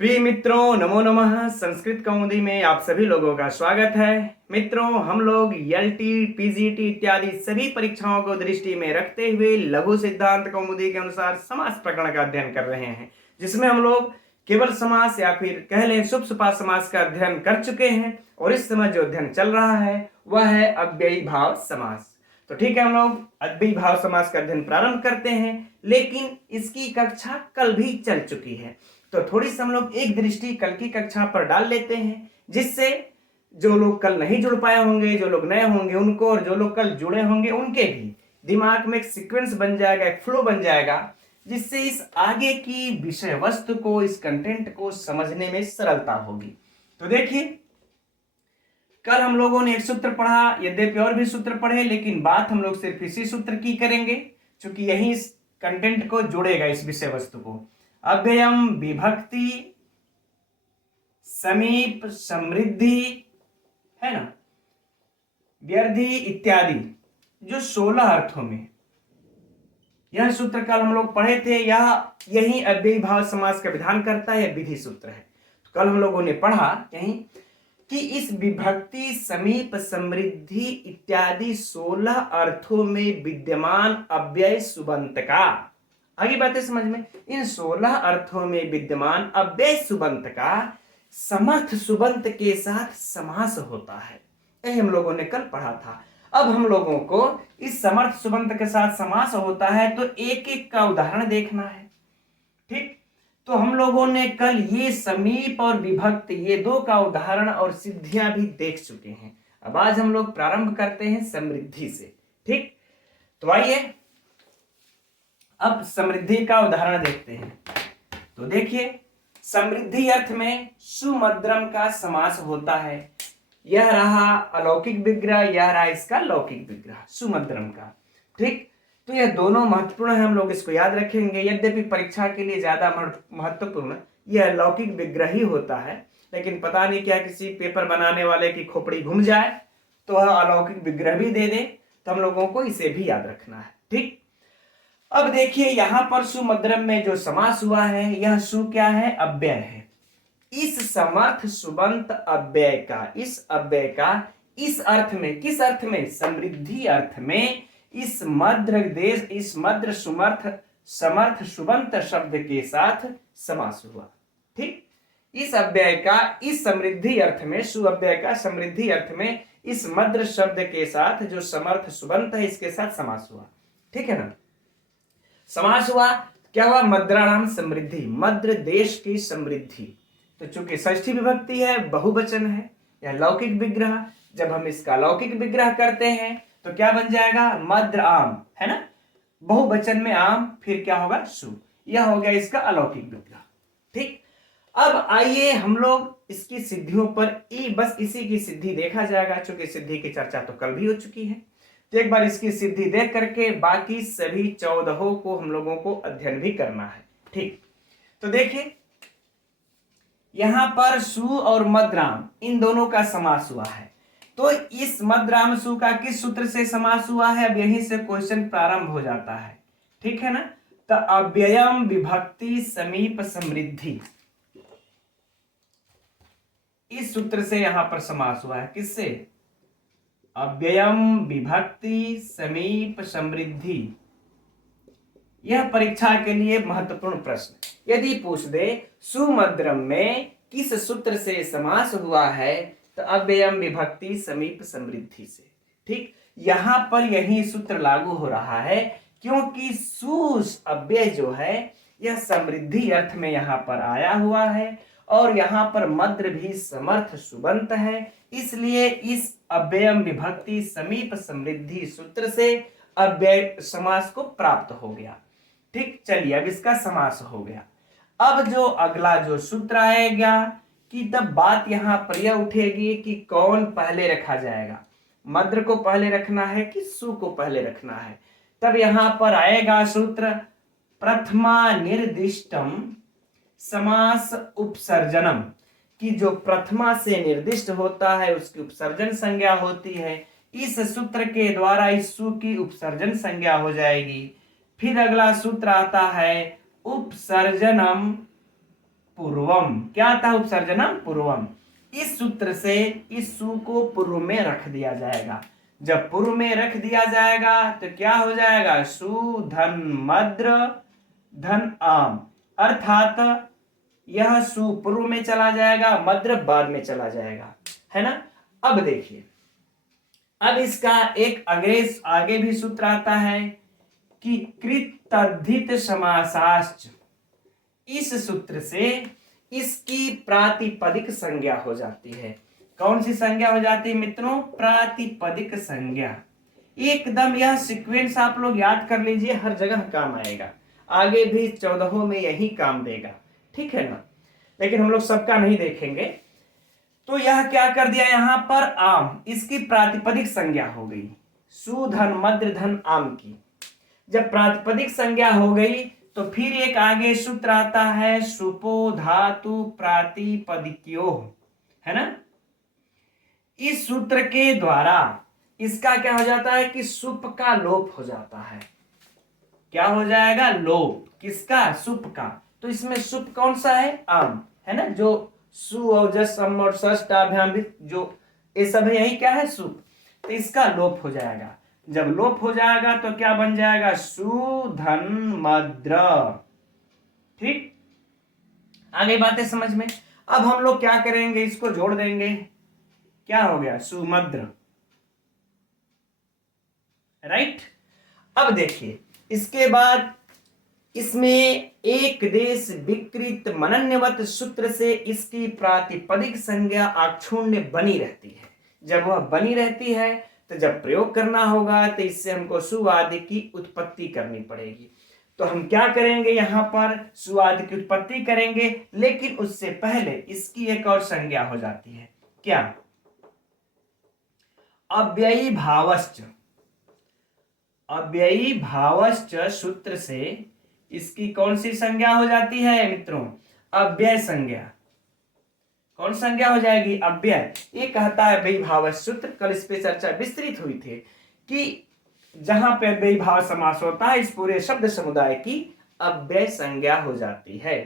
प्रिय मित्रों, नमो नमः। संस्कृत कौमुदी में आप सभी लोगों का स्वागत है। मित्रों, हम लोग एलटी, पीजीटी इत्यादि सभी परीक्षाओं को दृष्टि में रखते हुए लघु सिद्धांत कौमुदी के अनुसार समास प्रकरण का अध्ययन कर रहे हैं, जिसमें हम लोग केवल समास या फिर कह लें शुभ शुभा समास का अध्ययन कर चुके हैं। और इस समय जो अध्ययन चल रहा है वह है अव्ययी भाव समास। तो ठीक है, हम लोग अव्ययी भाव समास का अध्ययन प्रारंभ करते हैं, लेकिन इसकी कक्षा कल भी चल चुकी है। तो थोड़ी सी हम लोग एक दृष्टि कल की कक्षा पर डाल लेते हैं, जिससे जो लोग कल नहीं जुड़ पाए होंगे, जो लोग नए होंगे उनको, और जो लोग कल जुड़े होंगे उनके भी दिमाग में एक सीक्वेंस बन जाएगा, एक फ्लो बन जाएगा, जिससे इस आगे की विषय वस्तु को, इस कंटेंट को समझने में सरलता होगी। तो देखिए, कल हम लोगों ने एक सूत्र पढ़ा, यद्यपि और भी सूत्र पढ़े, लेकिन बात हम लोग सिर्फ इसी सूत्र की करेंगे, क्योंकि यही इस कंटेंट को जोड़ेगा, इस विषय वस्तु को। अव्ययम, विभक्ति, समीप, समृद्धि, है ना, व्यर्धी इत्यादि, जो 16 अर्थों में, यह सूत्र कल हम लोग पढ़े थे। यही अव्ययी भाव समास का विधान करता है, यह विधि सूत्र है। तो कल हम लोगों ने पढ़ा यही कि इस विभक्ति, समीप, समृद्धि इत्यादि 16 अर्थों में विद्यमान अव्यय सुबंत का, आगे बातें समझ में, इन 16 अर्थों में विद्यमान अव्यय सुबंत का समर्थ सुबंत के साथ समास होता है। यही हम लोगों ने कल पढ़ा था। अब हम लोगों को इस समर्थ सुबंत के साथ समास होता है तो एक एक का उदाहरण देखना है। ठीक, तो हम लोगों ने कल ये समीप और विभक्त, ये दो का उदाहरण और सिद्धियां भी देख चुके हैं। अब आज हम लोग प्रारंभ करते हैं समृद्धि से। ठीक, तो आइए अब समृद्धि का उदाहरण देखते हैं। तो देखिए, समृद्धि अर्थ में सुमद्रम का समास होता है। यह रहा अलौकिक विग्रह, यह रहा इसका लौकिक विग्रह, सुमद्रम का। ठीक, तो यह दोनों महत्वपूर्ण है, हम लोग इसको याद रखेंगे। यद्यपि परीक्षा के लिए ज्यादा महत्वपूर्ण यह लौकिक विग्रह ही होता है, लेकिन पता नहीं क्या किसी पेपर बनाने वाले की खोपड़ी घूम जाए तो वह अलौकिक विग्रह भी दे दे, तो हम लोगों को इसे भी याद रखना है। ठीक, अब देखिए यहां पर सुमद्रम में जो समास हुआ है, यह सु क्या है, अव्यय है। इस समर्थ सुबंत अव्यय का, इस अव्यय का इस अर्थ में, किस अर्थ में, समृद्धि अर्थ में, इस मद्र देश, इस मद्र सुमर्थ समर्थ सुबंत शब्द के साथ समास हुआ। ठीक, इस अव्यय का इस समृद्धि अर्थ में, सु अव्यय का समृद्धि अर्थ में इस मद्र शब्द के साथ जो समर्थ सुबंत है, इसके साथ समास हुआ। ठीक है ना, समास हुआ, क्या हुआ, मद्राणाम समृद्धि, मद्र देश की समृद्धि। तो चूंकि षष्ठी विभक्ति है, बहुवचन है, यह लौकिक विग्रह, जब हम इसका लौकिक विग्रह करते हैं तो क्या बन जाएगा, मद्र आम, है ना, बहुवचन में आम, फिर क्या होगा, सु, यह हो गया इसका अलौकिक विग्रह। ठीक, अब आइए हम लोग इसकी सिद्धियों पर बस इसी की सिद्धि देखा जाएगा, चूंकि सिद्धि की चर्चा तो कल भी हो चुकी है। तो एक बार इसकी सिद्धि देख करके बाकी सभी 14 को हम लोगों को अध्ययन भी करना है। ठीक, तो देखिए यहां पर सु और मद्राम, इन दोनों का समास हुआ है। तो इस मद्राम सु का किस सूत्र से समास हुआ है, अब यहीं से क्वेश्चन प्रारंभ हो जाता है। ठीक है ना, तो अव्ययम, विभक्ति, समीप, समृद्धि, इस सूत्र से यहां पर समास हुआ है। किससे, अव्ययम, विभक्ति, समीप, समृद्धि। यह परीक्षा के लिए महत्वपूर्ण प्रश्न, यदि पूछ दे सुमद्रम में किस सूत्र से समास हुआ है, तो अव्ययम, विभक्ति, समीप, समृद्धि से। ठीक, यहां पर यही सूत्र लागू हो रहा है, क्योंकि सु अव्यय जो है यह समृद्धि अर्थ में यहां पर आया हुआ है, और यहां पर मद्र भी समर्थ सुबंत है, इसलिए इस अव्ययम, विभक्ति, समीप, समृद्धि सूत्र से अव्यय समास को प्राप्त हो गया। ठीक, चलिए अब इसका समास हो गया। अब जो अगला जो सूत्र आएगा कि तब बात यहां पर यह उठेगी कि कौन पहले रखा जाएगा, मद्र को पहले रखना है कि सु को पहले रखना है। तब यहां पर आएगा सूत्र प्रथमा निर्दिष्टम समास उपसर्जनम, कि जो प्रथमा से निर्दिष्ट होता है उसकी उपसर्जन संज्ञा होती है। इस सूत्र के द्वारा इस सु की उपसर्जन संज्ञा हो जाएगी। फिर अगला सूत्र आता है उपसर्जनम पूर्वम। क्या आता है उपसर्जनम पूर्वम। इस सूत्र से इस सु को पूर्व में रख दिया जाएगा। जब पूर्व में रख दिया जाएगा तो क्या हो जाएगा, सु धन मद्र धन आम, अर्थात यह सु पूर्व में चला जाएगा, मद्र बाद में चला जाएगा, है ना। अब देखिए, अब इसका एक आगे भी सूत्र आता है कि कृतधित समासाश्च। इस सूत्र से इसकी प्रातिपदिक संज्ञा हो जाती है। कौन सी संज्ञा हो जाती है मित्रों, प्रातिपदिक संज्ञा। एकदम यह सीक्वेंस आप लोग याद कर लीजिए, हर जगह काम आएगा, आगे भी 14 में यही काम देगा, ठीक है ना। लेकिन हम लोग सबका नहीं देखेंगे। तो यह क्या कर दिया यहां पर, आम, इसकी प्रातिपदिक संज्ञा हो गई, सु धन मद्र धन आम की। जब प्रातिपदिक संज्ञा हो गई तो फिर एक आगे सूत्र आता है, सुपो धातु प्रातिपदिक्यो, है ना। इस सूत्र के द्वारा इसका क्या हो जाता है कि सुप का लोप हो जाता है। क्या हो जाएगा, लोप, किसका, सुप का। तो इसमें सुप कौन सा है, आम, है ना। जो सु और जस सम और षष्ठाभ्याम जो ये सब है, यही क्या है, सुप। तो इसका लोप हो जाएगा। जब लोप हो जाएगा तो क्या बन जाएगा, सु धन मद्र। ठीक, आगे बातें समझ में। अब हम लोग क्या करेंगे, इसको जोड़ देंगे, क्या हो गया, सुमद्र, राइट। अब देखिए, इसके बाद इसमें एक देश विकृत मनन्यवत सूत्र से इसकी प्रातिपदिक संज्ञा आक्षुण्य बनी रहती है। जब वह बनी रहती है तो जब प्रयोग करना होगा तो इससे हमको सु आदि की उत्पत्ति करनी पड़ेगी। तो हम क्या करेंगे, यहां पर सु आदि की उत्पत्ति करेंगे, लेकिन उससे पहले इसकी एक और संज्ञा हो जाती है, क्या, अव्ययी भावश्च। अव्ययी भावश्च सूत्र से इसकी कौन सी संज्ञा हो जाती है मित्रों, अव्यय संज्ञा। कौन संज्ञा हो जाएगी, अव्यय। ये कहता है अव्ययी भाव सूत्र, कल इस पे चर्चा विस्तृत हुई थी कि जहां पे अव्ययी भाव समास होता है इस पूरे शब्द समुदाय की अव्यय संज्ञा हो जाती है।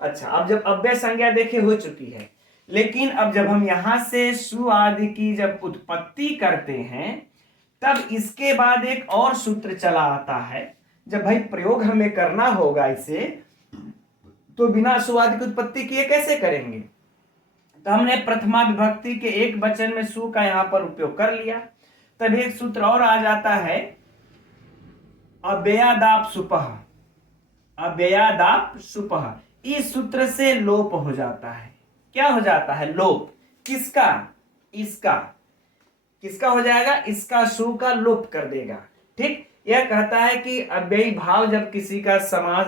अच्छा, अब जब अव्यय संज्ञा देखे हो चुकी है, लेकिन अब जब हम यहां से सु आदि की जब उत्पत्ति करते हैं तब इसके बाद एक और सूत्र चला आता है। जब भाई प्रयोग हमें करना होगा इसे, तो बिना सु आदि की उत्पत्ति किए कैसे करेंगे। तो हमने प्रथमा विभक्ति के एक वचन में सु का यहां पर उपयोग कर लिया। तब एक सूत्र और आ जाता है, अव्ययादाप सुपह। अव्ययादाप सुपह, इस सूत्र से लोप हो जाता है। क्या हो जाता है, लोप, किसका, इसका। किसका हो जाएगा, इसका सु का लोप कर देगा। ठीक, यह कहता है कि अव्ययी भाव जब किसी का समास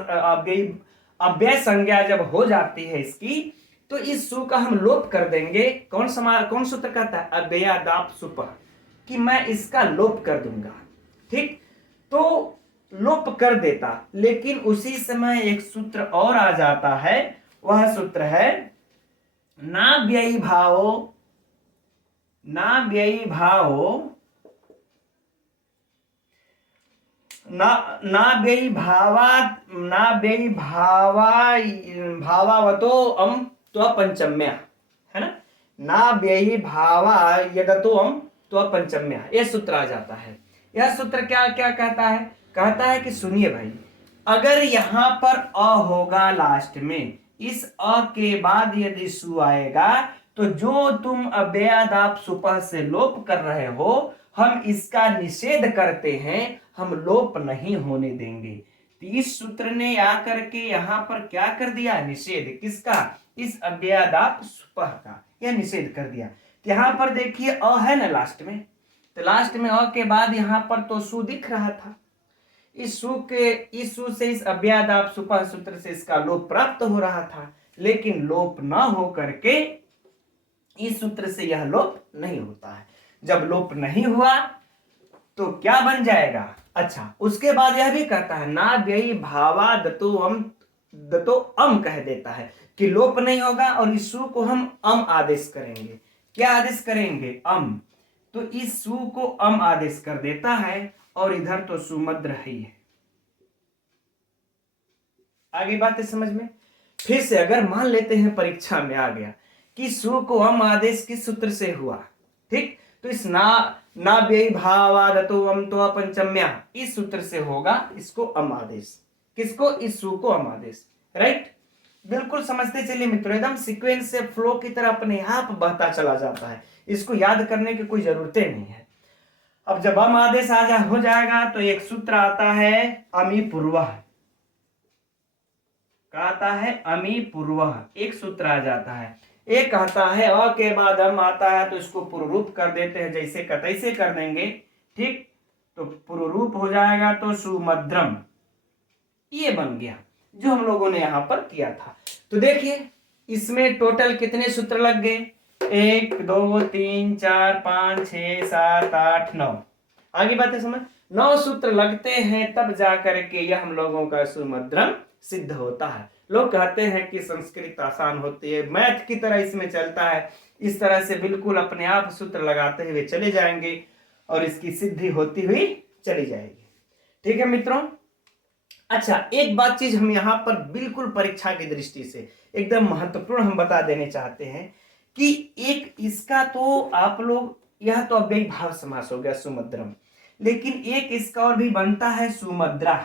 अव्यय संज्ञा जब हो जाती है इसकी, तो इस सु का हम लोप कर देंगे। कौन सूत्र कहता है, अव्ययादाप सुपह, कि मैं इसका लोप कर दूंगा। ठीक, तो लोप कर देता, लेकिन उसी समय एक सूत्र और आ जाता है, वह सूत्र है ना व्ययी भावो, ना व्ययी भावो, ना व्ययी भावात, ना व्ययी भावावतो अम तो पंचम्या, है ना। ना व्ययी भावा यदतो अम तो पंचम्या, यह सूत्र आ जाता है। यह सूत्र क्या क्या कहता है, कहता है कि सुनिए भाई, अगर यहां पर अ होगा लास्ट में, इस अ के बाद यदि सु आएगा तो जो तुम अव्ययादाप सुपह से लोप कर रहे हो, हम इसका निषेध करते हैं, हम लोप नहीं होने देंगे। तो इस सूत्र ने आकर के यहां पर क्या कर दिया, निषेध, किसका, इस अव्ययादाप सुपह का, यह निषेध कर दिया। यहां पर देखिए अ है ना लास्ट में, तो लास्ट में अ के बाद यहां पर तो सु दिख रहा था। इस सु से इस अव्ययादाप सुपह सूत्र से इसका लोप प्राप्त हो रहा था, लेकिन लोप न हो करके इस सूत्र से यह लोप नहीं होता है। जब लोप नहीं हुआ तो क्या बन जाएगा। अच्छा, उसके बाद यह भी कहता है ना व्ययी भावा दतो अम कह देता है कि लोप नहीं होगा, और इस सु को हम अम आदेश करेंगे। क्या आदेश करेंगे, अम। तो इस सु को अम आदेश कर देता है, और इधर तो सुमद्र ही है। आगे बातें समझ में। फिर से अगर मान लेते हैं परीक्षा में आ गया कि सु को अम आदेश किस सूत्र से हुआ, ठीक, तो इस ना व्यय भावादतो अम तो पंचम्या इस सूत्र से होगा इसको अम आदेश। किसको? इस सु को अम आदेश। राइट, बिल्कुल समझते चलिए मित्रों, एकदम सीक्वेंस से फ्लो की तरह अपने आप बहता चला जाता है, इसको याद करने की कोई जरूरतें नहीं है। अब जब अम आदेश हो जाएगा तो एक सूत्र आता है अमी पूर्व, क्या आता है? अमी पूर्व, एक सूत्र आ जाता है। एक आता है अ के बाद अम आता है तो इसको पूर्वरूप कर देते हैं, जैसे कतई से कर देंगे, ठीक, तो पूर्वरूप हो जाएगा तो सुमद्रम, ये बन गया जो हम लोगों ने यहां पर किया था। तो देखिए इसमें टोटल कितने सूत्र लग गए? 1 2 3 4 5 6 7 8 9, आगे बातें समझ, 9 सूत्र लगते हैं तब जाकर के यह हम लोगों का सुमद्रम सिद्ध होता है। लोग कहते हैं कि संस्कृत आसान होती है, मैथ की तरह इसमें चलता है, इस तरह से बिल्कुल अपने आप सूत्र लगाते हुए चले जाएंगे और इसकी सिद्धि होती हुई चली जाएगी। ठीक है मित्रों, अच्छा एक बात चीज हम यहाँ पर बिल्कुल परीक्षा की दृष्टि से एकदम महत्वपूर्ण हम बता देने चाहते हैं कि एक इसका तो आप लोग, यह तो अव्ययी भाव समास हो गया सुमद्रम, लेकिन एक इसका और भी बनता है सुमद्रा।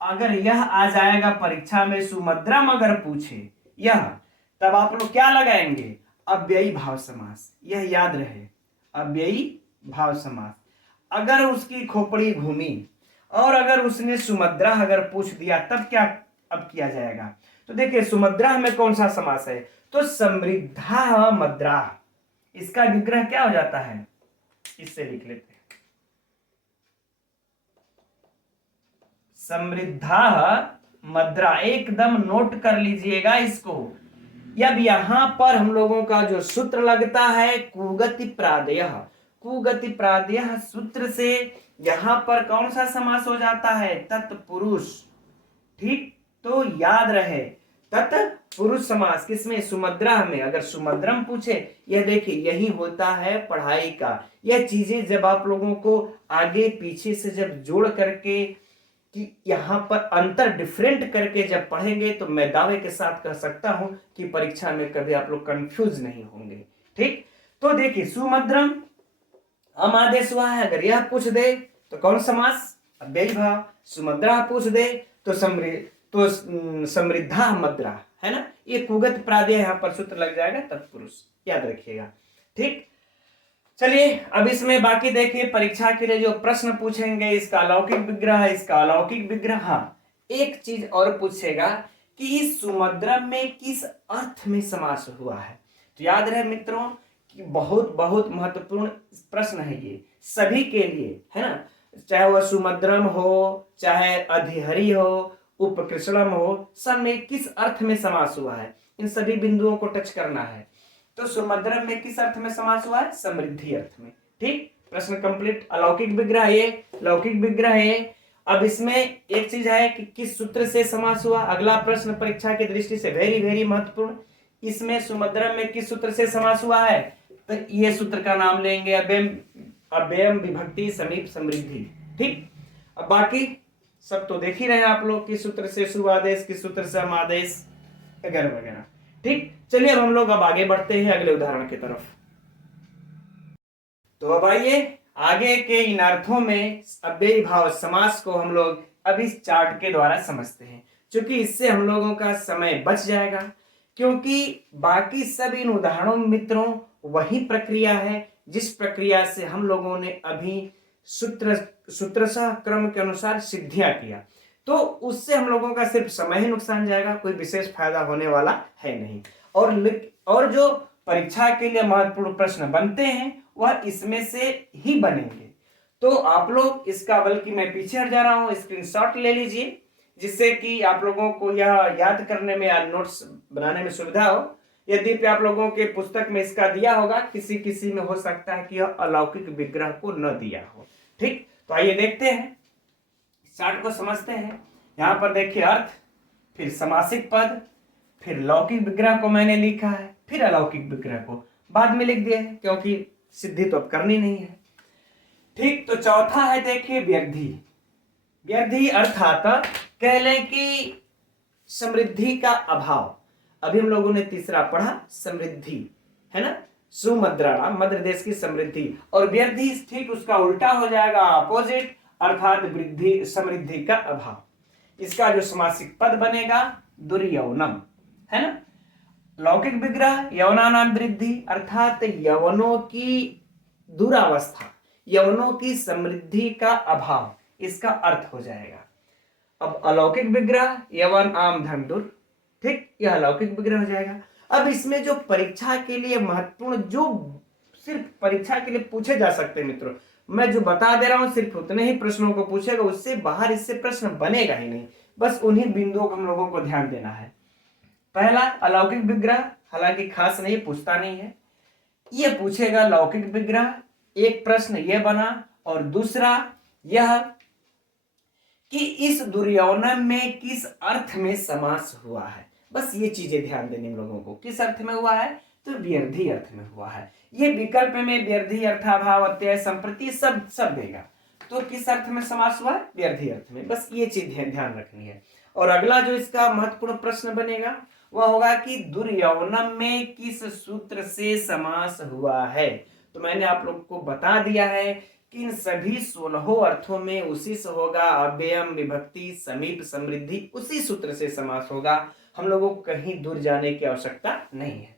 अगर यह आ जाएगा परीक्षा में, सुमद्रम अगर पूछे यह, तब आप लोग क्या लगाएंगे? अव्ययी भाव समास, यह याद रहे, अव्ययी भाव समास। अगर उसकी खोपड़ी घूमी और अगर उसने सुमद्रा अगर पूछ दिया तब क्या अब किया जाएगा? तो देखिए सुमद्रा में कौन सा समास है? तो समृद्धा मद्रा, इसका विग्रह क्या हो जाता है? इससे लिख लेते हैं, समृद्धा मद्रा, एकदम नोट कर लीजिएगा इसको। अब यहां पर हम लोगों का जो सूत्र लगता है कुगति प्रादेय, कुगति प्रादेय सूत्र से यहां पर कौन सा समास हो जाता है? तत्पुरुष, ठीक, तो याद रहे तत्पुरुष समास किसमें? सुमद्रा में। अगर सुमद्रम पूछे, यह देखिए यही होता है पढ़ाई का, यह चीजें जब आप लोगों को आगे पीछे से जब जोड़ करके कि यहां पर अंतर डिफरेंट करके जब पढ़ेंगे तो मैं दावे के साथ कह सकता हूं कि परीक्षा में कभी आप लोग कंफ्यूज नहीं होंगे। ठीक, तो देखिए सुमद्रम अम आदेश हुआ है, अगर यह पूछ दे तो कौन समास? अव्ययी भाव। सुमद्रा पूछ दे तो समृद्धा मद्रा, है ना, ये कुगत प्रादेय यहां पर सूत्र लग जाएगा तत्पुरुष, याद रखिएगा। ठीक, चलिए अब इसमें बाकी देखिए परीक्षा के लिए जो प्रश्न पूछेंगे, इसका अलौकिक विग्रह, इसका अलौकिक विग्रह। हाँ, एक चीज और पूछेगा कि इस सुमद्रम में किस अर्थ में समास हुआ है। तो याद रहे मित्रों कि बहुत बहुत महत्वपूर्ण प्रश्न है ये सभी के लिए, है ना, चाहे वह सुमद्रम हो, चाहे अधिहरि हो, उपकृष्णम हो, सब में किस अर्थ में समास हुआ है, इन सभी बिंदुओं को टच करना है। तो सुमद्रम में किस अर्थ में समास हुआ है? समृद्धि अर्थ में। ठीक, प्रश्न कंप्लीट। अलौकिक विग्रह ये, लौकिक विग्रह ये। अब इसमें एक चीज है कि किस सूत्र से समास हुआ। अगला प्रश्न परीक्षा की दृष्टि से वेरी वेरी महत्वपूर्ण, इसमें सुमद्रम में किस सूत्र से समास हुआ है? तो ये सूत्र का नाम लेंगे अव्ययम विभक्ति समीप समृद्धि। ठीक, अब बाकी सब तो देख ही रहे हैं आप लोग, किस सूत्र से सुआदेश, किस सूत्र से हम आदेश वगैरह वगैरह। ठीक, चलिए अब हम लोग अब आगे बढ़ते हैं अगले उदाहरण की तरफ। तो अब आइए आगे के इन अर्थों में अव्ययी भाव समास को हम लोग अब इस चार्ट के द्वारा समझते हैं, क्योंकि इससे हम लोगों का समय बच जाएगा, क्योंकि बाकी सब इन उदाहरणों में मित्रों वही प्रक्रिया है जिस प्रक्रिया से हम लोगों ने अभी सूत्रशः क्रम के अनुसार सिद्धियां किया, तो उससे हम लोगों का सिर्फ समय ही नुकसान जाएगा, कोई विशेष फायदा होने वाला है नहीं। और जो परीक्षा के लिए महत्वपूर्ण प्रश्न बनते हैं वह इसमें से ही बनेंगे। तो आप लोग इसका, बल्कि मैं पीछे हट जा रहा हूं, स्क्रीनशॉट ले लीजिए जिससे कि आप लोगों को यह याद करने में या नोट्स बनाने में सुविधा हो। यद्यपि आप लोगों के पुस्तक में इसका दिया होगा, किसी किसी में हो सकता है कि यह अलौकिक विग्रह को न दिया हो। ठीक, तो आइए देखते हैं, चार्ट को समझते हैं। यहां पर देखिए अर्थ, फिर समासिक पद, फिर लौकिक विग्रह को मैंने लिखा है, फिर अलौकिक विग्रह को बाद में लिख दिया है क्योंकि सिद्धि तो अब करनी नहीं है। ठीक, तो चौथा है देखिए व्यर्थी। व्यर्थी अर्थात कह लें कि समृद्धि का अभाव। अभी हम लोगों ने तीसरा पढ़ा समृद्धि, है ना, सुमद्राणाम, मद्र देश की समृद्धि। और व्यर्थी ठीक उसका उल्टा हो जाएगा, अपोजिट, अर्थात वृद्धि, समृद्धि का अभाव। इसका जो समासिक पद बनेगा दुर्यौनम, है ना। लौकिक विग्रह यवनानाम वृद्धि, अर्थात यवनों की दुरावस्था, यवनों की समृद्धि का अभाव, इसका अर्थ हो जाएगा। अब अलौकिक विग्रह यवन आम धन दुर, ठीक, यह अलौकिक विग्रह हो जाएगा। अब इसमें जो परीक्षा के लिए महत्वपूर्ण, जो सिर्फ परीक्षा के लिए पूछे जा सकते हैं मित्रों, मैं जो बता दे रहा हूं सिर्फ उतने ही प्रश्नों को पूछेगा, उससे बाहर इससे प्रश्न बनेगा ही नहीं। बस उन्हीं बिंदुओं को हम लोगों को ध्यान देना है। पहला अलौकिक विग्रह, हालांकि खास नहीं, पूछता नहीं है, यह पूछेगा लौकिक विग्रह, एक प्रश्न यह बना, और दूसरा यह कि इस दुर्योधन में किस अर्थ में समास हुआ है। बस ये चीजें ध्यान देनी हम लोगों को, किस अर्थ में हुआ है, तो व्यर्थी अर्थ में हुआ है। ये विकल्प में व्यर्थी, अर्थाभाव, अत्यय, संप्रति सब देगा। तो किस अर्थ में समास हुआ है, व्यर्थी अर्थ में, बस ये चीज ध्यान रखनी है। और अगला जो इसका महत्वपूर्ण प्रश्न बनेगा वह होगा कि दुर्योधन में किस सूत्र से समास हुआ है। तो मैंने आप लोग को बता दिया है कि इन सभी 16 अर्थों में उसी से होगा, अव्ययम, विभक्ति, समीप, समृद्धि, उसी सूत्र से समास होगा। हम लोगों को कहीं दूर जाने की आवश्यकता नहीं है।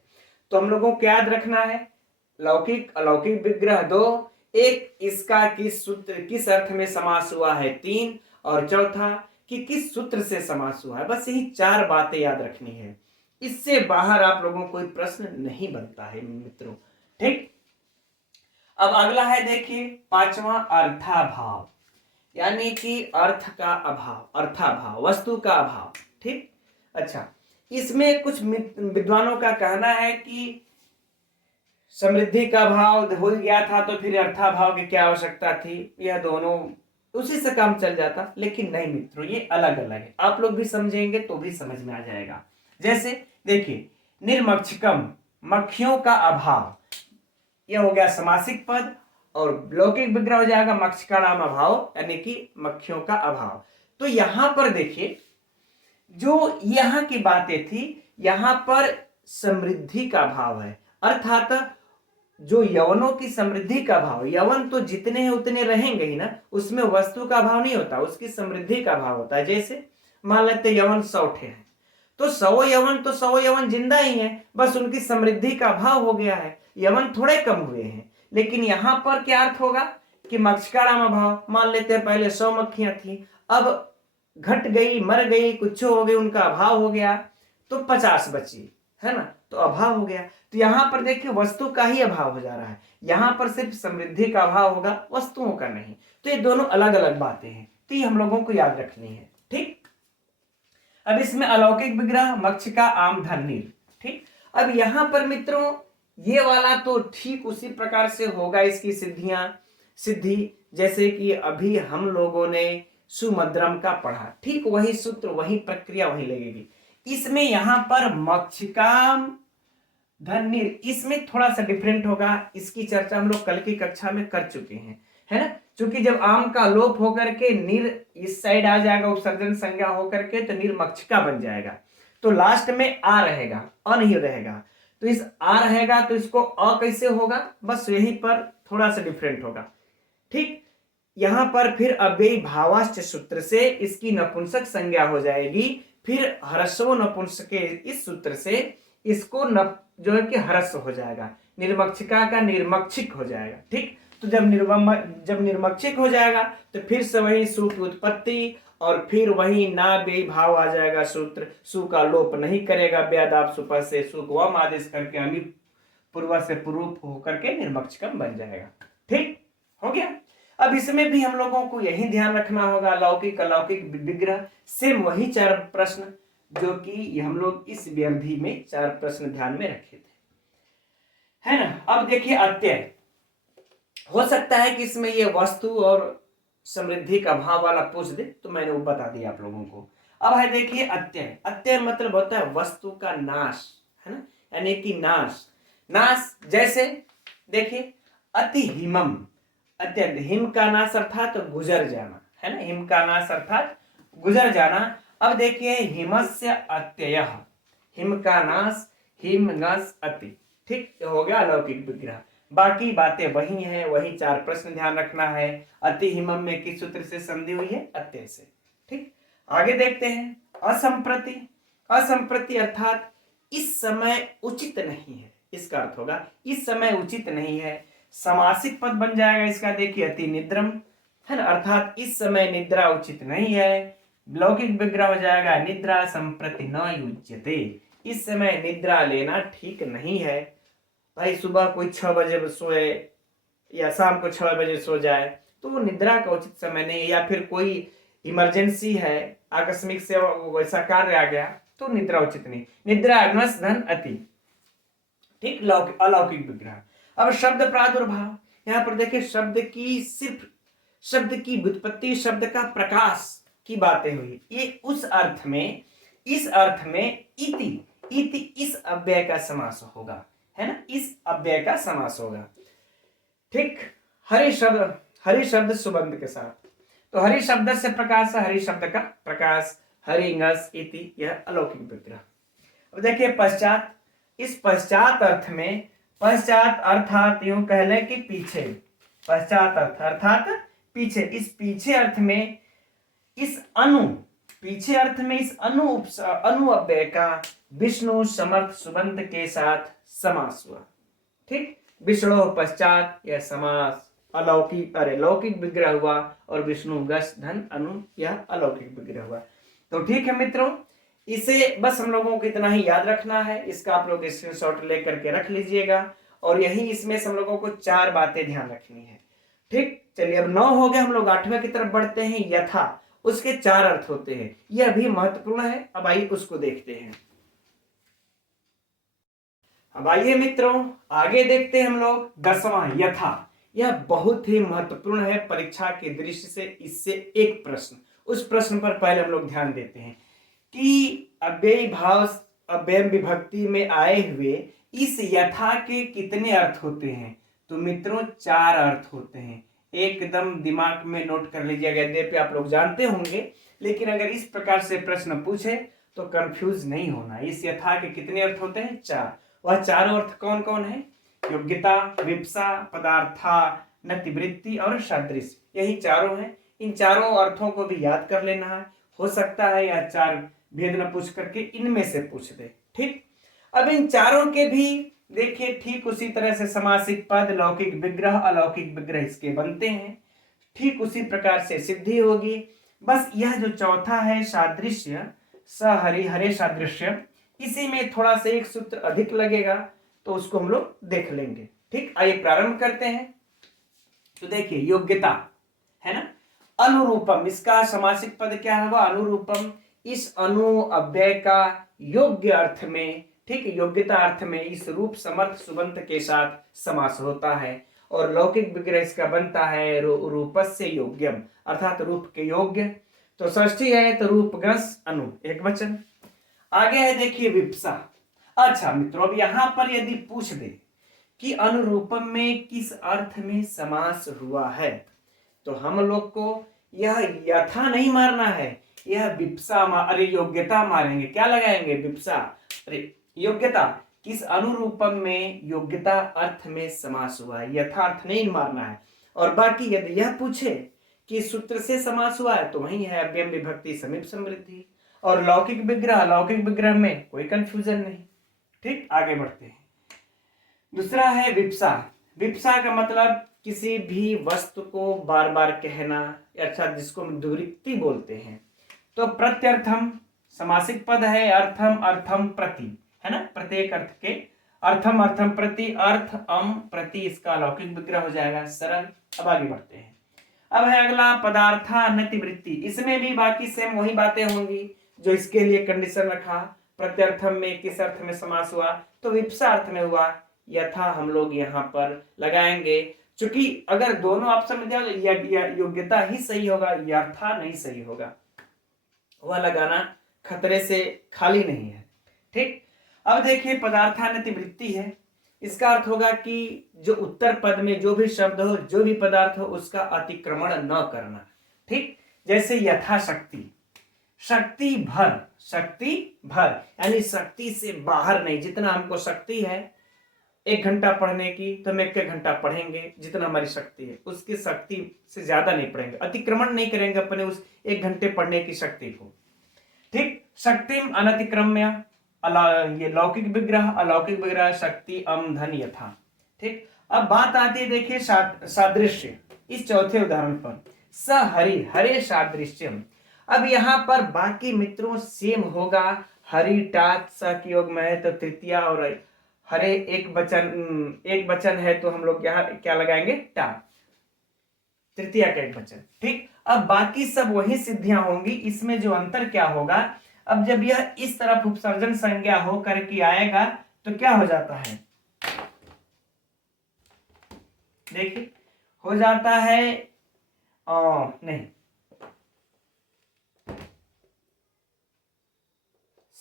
तो हम लोगों को याद रखना है लौकिक अलौकिक विग्रह 2, एक इसका किस सूत्र, किस अर्थ में समास हुआ है 3, और चौथा कि किस सूत्र से समास हुआ है। बस यही 4 बातें याद रखनी है, इससे बाहर आप लोगों को कोई प्रश्न नहीं बनता है मित्रों, ठीक। अब अगला है देखिए 5वां अर्थाभाव, यानी कि अर्थ का अभाव, अर्थाभाव, वस्तु का अभाव, ठीक। अच्छा, इसमें कुछ विद्वानों का कहना है कि समृद्धि का भाव हो गया था तो फिर अर्थाभाव की क्या आवश्यकता थी, यह दोनों उसी से काम चल जाता। लेकिन नहीं मित्रों, ये अलग अलग है, आप लोग भी समझेंगे तो भी समझ में आ जाएगा। जैसे देखिए निर्मक्षकम, मक्खियों का अभाव, यह हो गया समासिक पद, और लौकिक विग्रह हो जाएगा मक्षकाणाम अभाव, यानी कि मक्खियों का अभाव। तो यहां पर देखिए जो यहां की बातें थी, यहां पर समृद्धि का भाव है, अर्थात जो यवनों की समृद्धि का भाव, यवन तो जितने हैं उतने रहेंगे ही ना, उसमें वस्तु का भाव नहीं होता, उसकी समृद्धि का भाव होता है। जैसे मान लेते यवन 100 ठे हैं, तो 100 यवन तो 100 यवन जिंदा ही है, बस उनकी समृद्धि का भाव हो गया है, यवन थोड़े कम हुए हैं। लेकिन यहां पर क्या अर्थ होगा कि मक्षकाणाम अभाव, मान लेते हैं पहले 100 मक्खियां थी, अब घट गई, मर गई, कुछ हो गई, उनका अभाव हो गया, तो 50 बची, है ना, तो अभाव हो गया। तो यहां पर देखिए वस्तु का ही अभाव हो जा रहा है, यहां पर सिर्फ समृद्धि का अभाव होगा, वस्तुओं का नहीं। तो ये दोनों अलग अलग बातें हैं, तो ये हम लोगों को याद रखनी है, ठीक। अब इसमें अलौकिक विग्रह मक्षिका आम धन्नीर, ठीक। अब यहां पर मित्रों ये वाला तो ठीक उसी प्रकार से होगा, इसकी सिद्धि जैसे कि अभी हम लोगों ने सुमद्रम का पढ़ा, ठीक वही सूत्र, वही प्रक्रिया वही लगेगी। इसमें यहां पर मक्षिकाम धन्नीर, इसमें थोड़ा सा डिफरेंट होगा, इसकी चर्चा हम लोग कल की कक्षा में कर चुके हैं, है ना। क्योंकि जब आम का लोप होकर के निर इस साइड आ जाएगा, उपसर्जन संज्ञा होकर के, तो निर्मक्षिका बन जाएगा, तो लास्ट में आ रहेगा, अ नहीं रहेगा। तो इस आ रहेगा तो इसको अ कैसे होगा, बस यहीं पर थोड़ा सा डिफरेंट होगा, ठीक। यहां पर फिर अव्ययी भावाश्च सूत्र से इसकी नपुंसक संज्ञा हो जाएगी, फिर ह्रस्व नपुंसके इस सूत्र से इसको जो है कि ह्रस्व हो जाएगा, निर्मक्षिका का निर्मक्षिक हो जाएगा, ठीक। तो जब निर्मक्षिक हो जाएगा तो फिर से वही सु की उत्पत्ति, और फिर वही ना व्ययी भाव आ जाएगा सूत्र, सु का लोप नहीं करेगा, व्यादाप सुपर से सु को वम आदेश करके अमी पूर्व से पूर्व होकर के निर्मक्षिकम बन जाएगा, ठीक हो गया। अब इसमें भी हम लोगों को यही ध्यान रखना होगा, लौकिक अलौकिक विग्रह सेम वही 4 प्रश्न जो कि हम लोग इस व्यवधि में 4 प्रश्न ध्यान में रखे थे, है ना। अब देखिए अत्यय, हो सकता है कि इसमें ये वस्तु और समृद्धि का भाव वाला पूछ दे, तो मैंने वो बता दिया आप लोगों को। अब है देखिए अत्यय, अत्यय मतलब होता है वस्तु का नाश, है ना, यानी कि नाश। जैसे देखिए अति हिमम, अत्यंत, हिम का नाश अर्थात गुजर जाना, है ना, हिम का नाश अर्थात गुजर जाना। अब देखिए हिमस्य अत्ययः, हिम का नाश, हिम नस अति, ठीक हो गया अलौकिक विग्रह। बाकी बातें वही हैं, वही 4 प्रश्न ध्यान रखना है। अति हिमम में किस सूत्र से संधि हुई है? अत्यय से। ठीक, आगे देखते हैं असंप्रति। असंप्रति अर्थात इस समय उचित नहीं है, इसका अर्थ होगा इस समय उचित नहीं है। समासिक पद बन जाएगा इसका, देखिए अति निद्रम है ना, अर्थात इस समय निद्रा उचित नहीं है। लौकिक विग्रह हो जाएगा निद्रा संप्रति न युज्यते, इस समय निद्रा लेना ठीक नहीं है। भाई सुबह कोई 6 बजे सोए या शाम को 6 बजे सो जाए तो वो निद्रा का उचित समय नहीं है, या फिर कोई इमरजेंसी है, आकस्मिक से वैसा कार्य आ गया तो निद्रा उचित नहीं। निद्रा अग्नस धन अति, ठीक, अलौकिक विग्रह। अब शब्द प्रादुर्भाव, यहां पर देखिए शब्द की सिर्फ शब्द की व्युत्पत्ति, शब्द का प्रकाश की बातें हुई। ये उस अर्थ में, इस अर्थ में इति, इति इस अव्यय का समास होगा, है ना, इस अव्यय का समास होगा। ठीक, हरि शब्द सुबंध के साथ, तो हरि शब्द से प्रकाश, हरि शब्द का प्रकाश, हरिंगस इति, यह अलौकिक विग्रह। अब देखिए पश्चात, इस पश्चात अर्थ में, पश्चात अर्थात यूं कह लें कि पीछे, पश्चात अर्थ अर्थात पीछे, इस पीछे अर्थ में इस अनु, पीछे अर्थ में इस अनु अव्यय का विष्णु समर्थ सुबंध के साथ समास हुआ। ठीक, विष्णु पश्चात यह समास अलौकिक, अरे लौकिक विग्रह हुआ, और विष्णु गस धन अनु यह अलौकिक विग्रह हुआ। तो ठीक है मित्रों, इसे बस हम लोगों को इतना ही याद रखना है, इसका आप लोग स्क्रीनशॉट लेकर के रख लीजिएगा, और यही इसमें से हम लोगों को 4 बातें ध्यान रखनी है। ठीक, चलिए अब 9 हो गए, हम लोग 8वें की तरफ बढ़ते हैं। यथा, उसके 4 अर्थ होते हैं, यह भी महत्वपूर्ण है। अब आइए उसको देखते हैं। अब आइए मित्रों आगे देखते हैं हम लोग 10वां यथा। यह बहुत ही महत्वपूर्ण है परीक्षा की दृष्टि से, इससे एक प्रश्न, उस प्रश्न पर पहले हम लोग ध्यान देते हैं कि अव्ययी भाव अव्यय विभक्ति में आए हुए इस यथा के कितने अर्थ होते हैं? तो मित्रों 4 अर्थ होते हैं, एकदम दिमाग में नोट कर लीजिएगा। यद्यपि आप लोग जानते होंगे, लेकिन अगर इस प्रकार से प्रश्न पूछे तो कंफ्यूज नहीं होना। इस यथा के कितने अर्थ होते हैं? 4। वह 4 अर्थ कौन कौन है? योग्यता, विप्सा, पदार्था, नतिवृत्ति और सादृश्य, यही चारों हैं। इन चारों अर्थों को भी याद कर लेना है। हो सकता है यह 4 भेद न पूछ करके इनमें से पूछ दे। ठीक, अब इन चारों के भी देखिए ठीक उसी तरह से समासिक पद, लौकिक विग्रह, अलौकिक विग्रह इसके बनते हैं। ठीक उसी प्रकार से सिद्धि होगी। बस यह जो चौथा है सादृश्य, स हरि हरे सादृश्य, इसी में थोड़ा सा एक सूत्र अधिक लगेगा, तो उसको हम लोग देख लेंगे। ठीक, आइए प्रारंभ करते हैं। तो देखिए योग्यता है ना, अनुरूपम, इसका समासिक पद क्या होगा? अनुरूपम। इस अनु अव्यय का योग्य अर्थ में, ठीक, योग्यता अर्थ में इस रूप समर्थ सुबंत के साथ समास होता है, और लौकिक विग्रह इसका बनता है रूपस्य योग्यम, अर्थात रूप के योग्य। तो षष्ठी है तो रूपगस अनु, एक वचन। आगे है देखिए विप्सा। अच्छा मित्रों, अब यहां पर यदि पूछ दे कि अनुरूपम में किस अर्थ में समास हुआ है, तो हम लोग को यह यथा नहीं मारना है, यह विप्सा अरे योग्यता मारेंगे। क्या लगाएंगे? विप्सा, अरे योग्यता, किस अनुरूपम में योग्यता अर्थ में समास हुआ है, यथार्थ नहीं मारना है। और बाकी यदि यह पूछे कि सूत्र से समास हुआ है, तो वही है अव्यय विभक्ति समीप समृद्धि। और लौकिक विग्रह, लौकिक विग्रह में कोई कंफ्यूजन नहीं। ठीक, आगे बढ़ते हैं। दूसरा है विप्सा। विप्सा का मतलब किसी भी वस्तु को बार बार कहना, अर्थात जिसको हम दुर्वृत्ति बोलते हैं। तो प्रत्यर्थम समासिक पद है, अर्थम अर्थम प्रति, है ना, प्रत्येक अर्थ के अर्थम अर्थम प्रति, अर्थ अम प्रति, इसका लौकिक विग्रह हो जाएगा, सरल। अब आगे बढ़ते हैं। अब है अगला पदार्था नतिवृत्ति। इसमें भी बाकी सेम वही बातें होंगी जो इसके लिए कंडीशन रखा। प्रत्यर्थम में किस अर्थ में समास हुआ? तो विप्सा अर्थ में हुआ। यथा हम लोग यहाँ पर लगाएंगे, क्योंकि अगर दोनों ऑप्शन में दिया तो योग्यता ही सही होगा, यथा नहीं सही होगा। वह लगाना खतरे से खाली नहीं है। ठीक, अब देखिए पदार्थानतिवृत्ति है, इसका अर्थ होगा कि जो उत्तर पद में जो भी शब्द हो, जो भी पदार्थ हो, उसका अतिक्रमण न करना। ठीक, जैसे यथाशक्ति, शक्ति भर, शक्ति भर यानी शक्ति से बाहर नहीं। जितना हमको शक्ति है 1 घंटा पढ़ने की तो हम 1 घंटा पढ़ेंगे, जितना हमारी शक्ति है उसकी शक्ति से ज्यादा नहीं पढ़ेंगे, अतिक्रमण नहीं करेंगे अपने उस 1 घंटे पढ़ने की शक्ति को। ठीक, शक्तिम अनतिक्रम्य, ये लौकिक विग्रह, अलौकिक विग्रह, शक्ति अम धन यथा। ठीक, अब बात आती है देखिए सादृश्य, इस चौथे उदाहरण पर स हरि हरे सादृश्यम। अब यहाँ पर बाकी मित्रों सेम होगा, हरि टाच स की योग में है तो तृतीया और हरे एक वचन है तो हम लोग यहाँ क्या लगाएंगे, टा, तृतीया का एक वचन। ठीक, अब बाकी सब वही सिद्धियां होंगी, इसमें जो अंतर क्या होगा, अब जब यह इस तरफ उपसर्जन संज्ञा हो करके आएगा तो क्या हो जाता है, देखिए हो जाता है नहीं,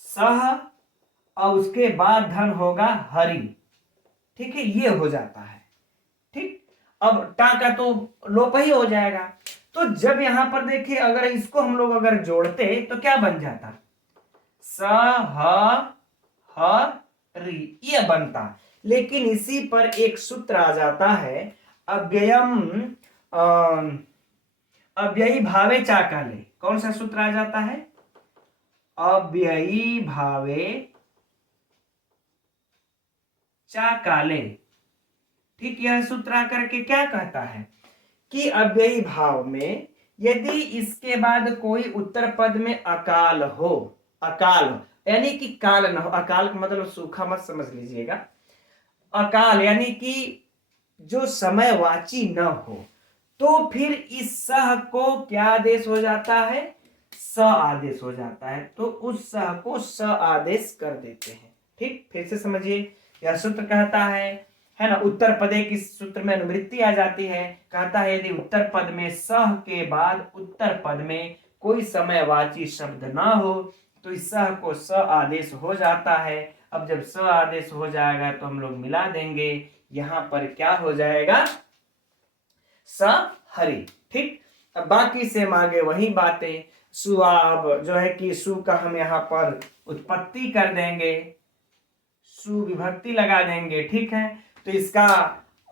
सह और उसके बाद धन होगा हरि। ठीक है, ये हो जाता है। ठीक, अब टा का तो लोप ही हो जाएगा। तो जब यहां पर देखिए अगर इसको हम लोग अगर जोड़ते तो क्या बन जाता, स ह रि, ये बनता। लेकिन इसी पर एक सूत्र आ जाता है, अव्ययम अव्ययी भावे चाकाले। कौन सा सूत्र आ जाता है, अव्ययी भावे चाकाले। ठीक, यह सूत्र आकर के क्या कहता है कि अव्ययी भाव में यदि इसके बाद कोई उत्तर पद में अकाल हो, अकाल यानी कि काल न हो, अकाल का मतलब सूखा मत समझ लीजिएगा, अकाल यानी कि जो समयवाची न हो, तो फिर इस सह को क्या आदेश हो जाता है, स आदेश हो जाता है। तो उस सह को स आदेश कर देते हैं। ठीक, फिर से समझिए, यह सूत्र कहता है ना, उत्तर पदे की सूत्र में अनुवृत्ति आ जाती है। कहता है यदि उत्तर पद में सह के बाद उत्तर पद में कोई समयवाची शब्द ना हो तो इस सह को स आदेश हो जाता है। अब जब स आदेश हो जाएगा तो हम लोग मिला देंगे, यहां पर क्या हो जाएगा, स हरि। ठीक, अब बाकी से आगे वही बातें, सुआब जो है कि सु का हम यहाँ पर उत्पत्ति कर देंगे, सु विभक्ति लगा देंगे। ठीक है, तो इसका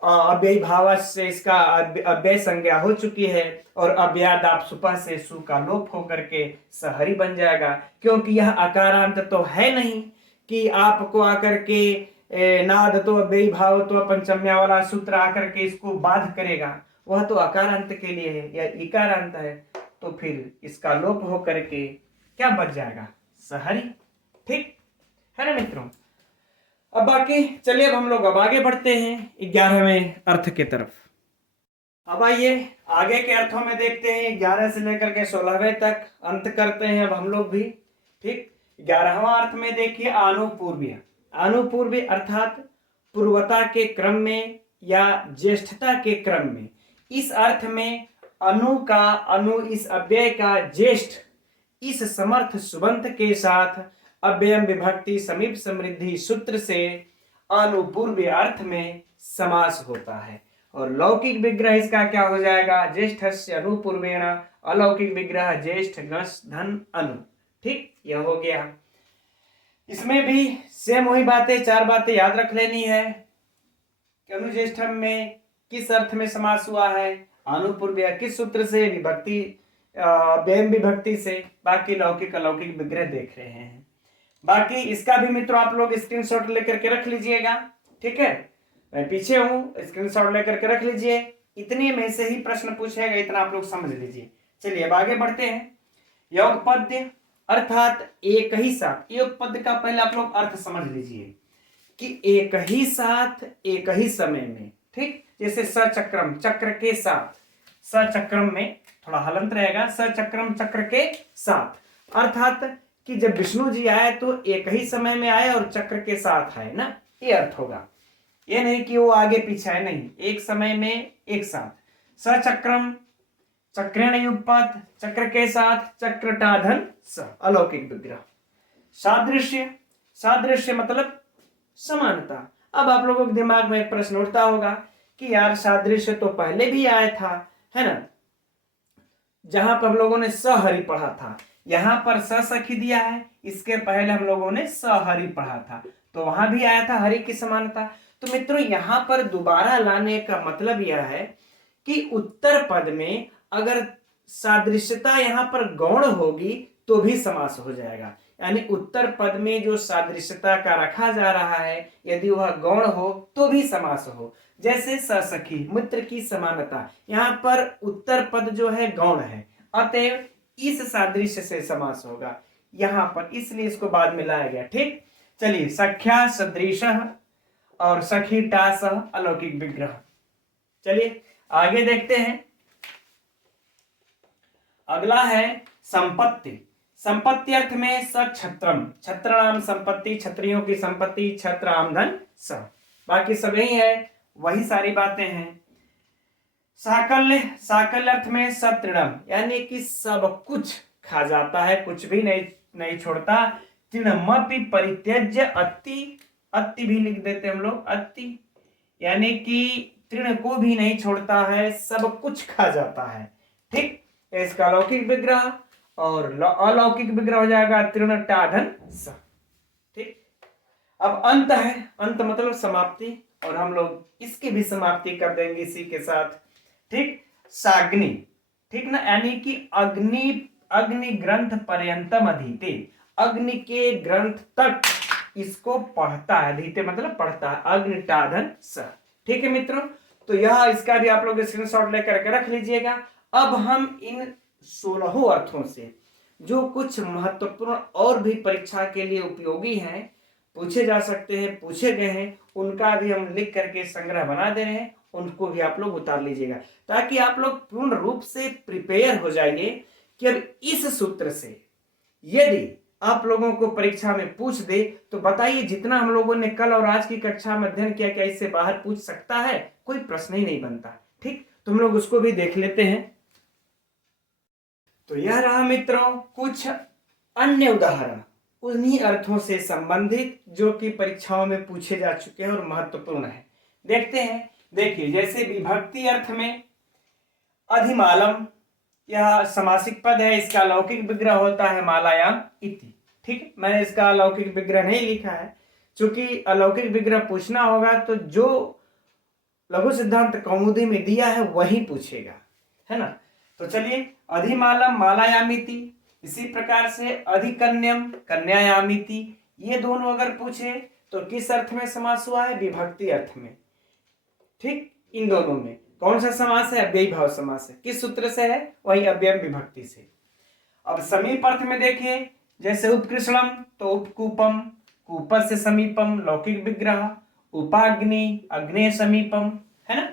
अव्ययी भाव से इसका अव्यय संज्ञा हो चुकी है और अव्यादाप सुपह से सु का लोप होकर के सहरी बन जाएगा, क्योंकि यह अकारांत तो है नहीं कि आपको आकर के नाद तो अव्ययी भाव तो पंचम्या वाला सूत्र आकर के इसको बाध करेगा, वह तो अकारांत के लिए है, या इकारांत है, तो फिर इसका लोप होकर के क्या बच जाएगा, सहरी। ठीक है ना मित्रों। अब बाकी चलिए अब हम लोग अब आगे बढ़ते हैं 11वें अर्थ के तरफ। अब आइए आगे के अर्थों में देखते हैं, 11 से लेकर के 16वें तक अंत करते हैं अब हम लोग भी। ठीक, 11वां अर्थ में देखिए अनुपूर्व्य। अनुपूर्व्य अर्थात पूर्वता के क्रम में या ज्येष्ठता के क्रम में। इस अर्थ में अनु इस अव्यय का ज्येष्ठ इस समर्थ सुबंत के साथ अव्ययम विभक्ति समीप समृद्धि सूत्र से अनुपूर्व्य अर्थ में समास होता है। और लौकिक विग्रह इसका क्या हो जाएगा, ज्येष्ठस्य अनुपूर्वेण, अलौकिक विग्रह ज्येष्ठ गस धन अनु। ठीक, यह हो गया। इसमें भी सेम वही बातें, 4 बातें याद रख लेनी है कि अनुज्येष्ठम में किस अर्थ में समास हुआ है, अनुपूर्व्य किस सूत्र से, विभक्ति अव्ययम विभक्ति से, बाकी लौकिक अलौकिक विग्रह देख रहे हैं। बाकी इसका भी मित्रों आप लोग स्क्रीनशॉट लेकर के रख लीजिएगा। ठीक है, मैं पीछे हूं, स्क्रीनशॉट लेकर के रख लीजिए, इतने में से ही प्रश्न पूछेगा, इतना आप लोग समझ लीजिए। चलिए अब आगे बढ़ते हैं। योग पद्य अर्थात एक ही साथ, योग पद्य का पहले आप लोग अर्थ समझ लीजिए कि एक ही साथ एक ही समय में। ठीक, जैसे सचक्रम, चक्र के साथ, सचक्रम में थोड़ा हलंत रहेगा, सचक्रम चक्र के साथ, अर्थात कि जब विष्णु जी आए तो एक ही समय में आए और चक्र के साथ आए ना, ये अर्थ होगा। ये नहीं कि वो आगे पीछे है, नहीं, एक समय में एक साथ। सचक्रम चक्रेण युगपत, चक्र के साथ, चक्रटाधन स, अलौकिक विग्रह। सादृश्य, सादृश्य मतलब समानता। अब आप लोगों के दिमाग में एक प्रश्न उठता होगा कि यार सादृश्य तो पहले भी आया था, है ना, जहां पर हम लोगों ने सहरि पढ़ा था, यहाँ पर स सखी दिया है, इसके पहले हम लोगों ने स हरि पढ़ा था, तो वहां भी आया था हरि की समानता। तो मित्रों यहाँ पर दोबारा लाने का मतलब यह है कि उत्तर पद में अगर सादृश्यता यहाँ पर गौण होगी तो भी समास हो जाएगा। यानी उत्तर पद में जो सादृश्यता का रखा जा रहा है यदि वह गौण हो तो भी समास हो। जैसे सखी, मित्र की समानता, यहाँ पर उत्तर पद जो है गौण है, अतएव इस सादृश्य से समास होगा यहाँ पर, इसलिए इसको बाद में लाया गया। ठीक, चलिए सख्या सदृशः और सखी टासः अलौकिक विग्रह। चलिए आगे देखते हैं। अगला है संपत्ति। संपत्ति अर्थ में स छत्रम, छत्रणाम संपत्ति, क्षत्रियों की संपत्ति, छत्र आम धन स, बाकी सब यही है, वही सारी बातें हैं। साकल्य, साकल्य अर्थ में सतृणम, यानी कि सब कुछ खा जाता है, कुछ भी नहीं छोड़ता। तृणमपि परित्यज्य अति, अति भी लिख देते हम लोग, अति यानी कि तृण को भी नहीं छोड़ता है, सब कुछ खा जाता है। ठीक, इसका लौकिक विग्रह और अलौकिक विग्रह हो जाएगा तृण टाधन स। ठीक, अब अंत है, अंत मतलब समाप्ति, और हम लोग इसकी भी समाप्ति कर देंगे इसी के साथ। ठीक, साग्नि, ठीक ना, यानी कि अग्नि ग्रंथ पर्यंतम अधीते, अग्नि के ग्रंथ तक इसको पढ़ता है, अधीते मतलब पढ़ता है, अग्नि टाधन स। ठीक है मित्रों, तो यह इसका भी आप लोग स्क्रीनशॉट लेकर के रख लीजिएगा। अब हम इन 16 अर्थों से जो कुछ महत्वपूर्ण और भी परीक्षा के लिए उपयोगी हैं, पूछे जा सकते हैं, पूछे गए हैं, उनका भी हम लिख करके संग्रह बना दे रहे हैं, उनको भी आप लोग उतार लीजिएगा, ताकि आप लोग पूर्ण रूप से प्रिपेयर हो जाइए कि अब इस सूत्र से यदि आप लोगों को परीक्षा में पूछ दे तो बताइए, जितना हम लोगों ने कल और आज की कक्षा में अध्ययन किया, क्या इससे बाहर पूछ सकता है? कोई प्रश्न ही नहीं बनता। ठीक, तो हम लोग उसको भी देख लेते हैं। तो यह रहा मित्रों कुछ अन्य उदाहरण उन्हीं अर्थों से संबंधित जो कि परीक्षाओं में पूछे जा चुके हैं और महत्वपूर्ण है। देखते हैं। देखिए, जैसे विभक्ति अर्थ में अधिमालम, यह समासिक पद है, इसका लौकिक विग्रह होता है मालायाम इति। ठीक, मैंने इसका अलौकिक विग्रह नहीं लिखा है, क्योंकि अलौकिक विग्रह पूछना होगा तो जो लघु सिद्धांत कौमुदी में दिया है वही पूछेगा, है ना। तो चलिए, अधिमालम मालायामिति, इसी प्रकार से अधिकन्यम कन्यायामिति, ये दोनों अगर पूछे तो किस अर्थ में समास हुआ है? विभक्ति अर्थ में। ठीक, इन दोनों में कौन सा समास है? अव्ययी भाव समास है। किस सूत्र से है? वही अव्यय विभक्ति से। अब समीप अर्थ में देखिए, जैसे उत्कृष्णम तो उपकूपम, कूपस से समीपम लौकिक विग्रह, उपाग्नि अग्ने समीपम, है ना।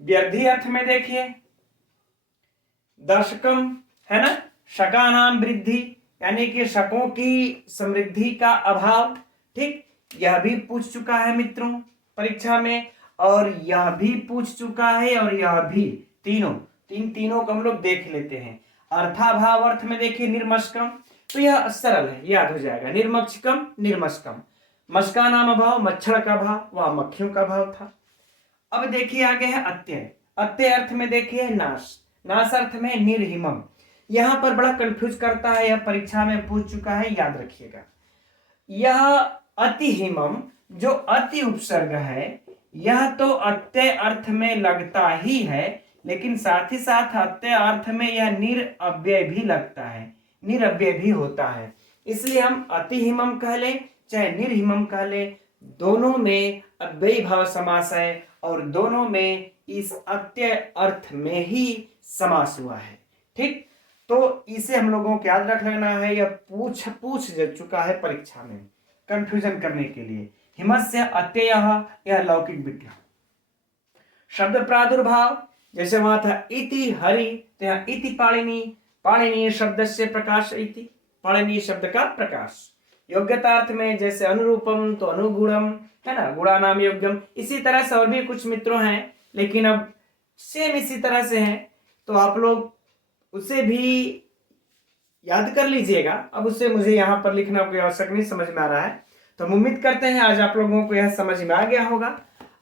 व्यर्थी अर्थ में देखिए दर्शकम, है ना, शकानाम वृद्धि, यानी कि शकों की समृद्धि का अभाव। ठीक, यह भी पूछ चुका है मित्रों परीक्षा में, और यह भी पूछ चुका है, और यह भी, तीनों को हम लोग देख लेते हैं। अर्थाभाव अर्थ में देखिए निर्मस्कम, तो यह सरल है, याद हो जाएगा, निर्मक्षकम निर्मस्कम, मस्का नाम अभाव, मच्छर का भाव, वह मक्खियों का भाव था। अब देखिए आगे है अत्यय। अत्यय अर्थ में देखिए नाश, नाश अर्थ में निर्हिमम। यहां पर बड़ा कंफ्यूज करता है, यह परीक्षा में पूछ चुका है, याद रखिएगा। यह अतिहिमम जो अति उपसर्ग है, यह तो अत्यय अर्थ में लगता ही है, लेकिन साथ ही साथ अत्यय अर्थ में यह निरअव्यय भी लगता है, निरअव्यय भी होता है। इसलिए हम अतिहिमम कह ले चाहे निर्हिमम कह ले, दोनों में अव्ययी भाव समास है, और दोनों में इस अत्यय अर्थ में ही समास हुआ है। ठीक, तो इसे हम लोगों को याद रख लेना है, यह पूछ चुका है परीक्षा में कंफ्यूजन करने के लिए। हिमस्य अत्यय, यह लौकिक विग्रह। शब्द प्रादुर्भाव, जैसे वहां था इति हरि, तो यहाँ इति पाणिनि, पाणिनीय शब्द से प्रकाश, इति पाणिनीय शब्द का प्रकाश। योग्यता अर्थ में जैसे अनुरूपम तो अनुगुणम, है ना, गुणा नाम योग्यम। इसी तरह से और भी कुछ मित्रों हैं, लेकिन अब सेम इसी तरह से हैं, तो आप लोग उसे भी याद कर लीजिएगा। अब उससे मुझे यहाँ पर लिखना कोई आवश्यक नहीं, समझ में आ रहा है। तो हम उम्मीद करते हैं आज आप लोगों को यह समझ में आ गया होगा।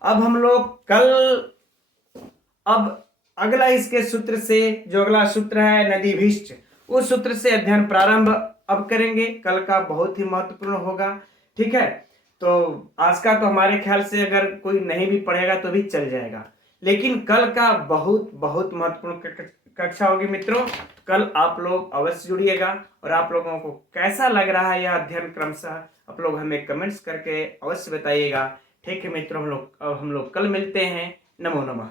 अब हम लोग कल, अब अगला इसके सूत्र से, जो अगला सूत्र है नदीभिश्च, उस सूत्र से अध्ययन प्रारंभ अब करेंगे, कल का बहुत ही महत्वपूर्ण होगा। ठीक है, तो आज का तो हमारे ख्याल से अगर कोई नहीं भी पढ़ेगा तो भी चल जाएगा, लेकिन कल का बहुत बहुत महत्वपूर्ण कक्षा होगी मित्रों। कल आप लोग अवश्य जुड़िएगा, और आप लोगों को कैसा लग रहा है यह अध्ययन क्रमशः आप लोग हमें कमेंट्स करके अवश्य बताइएगा। ठीक है मित्रों, हम लोग कल मिलते हैं। नमो नमः।